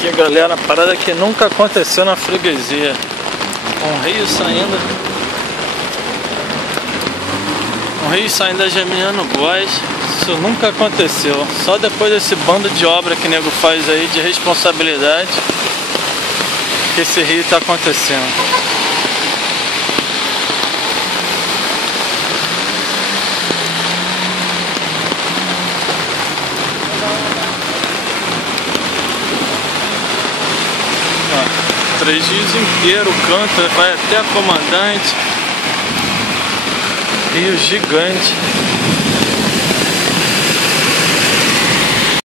Aqui, galera, a parada que nunca aconteceu na freguesia. Um rio saindo da Geminiano Góes. Isso nunca aconteceu. Só depois desse bando de obra que o nego faz aí de responsabilidade que esse rio tá acontecendo. Três dias inteiro canta, vai até a Comandante. Rio gigante.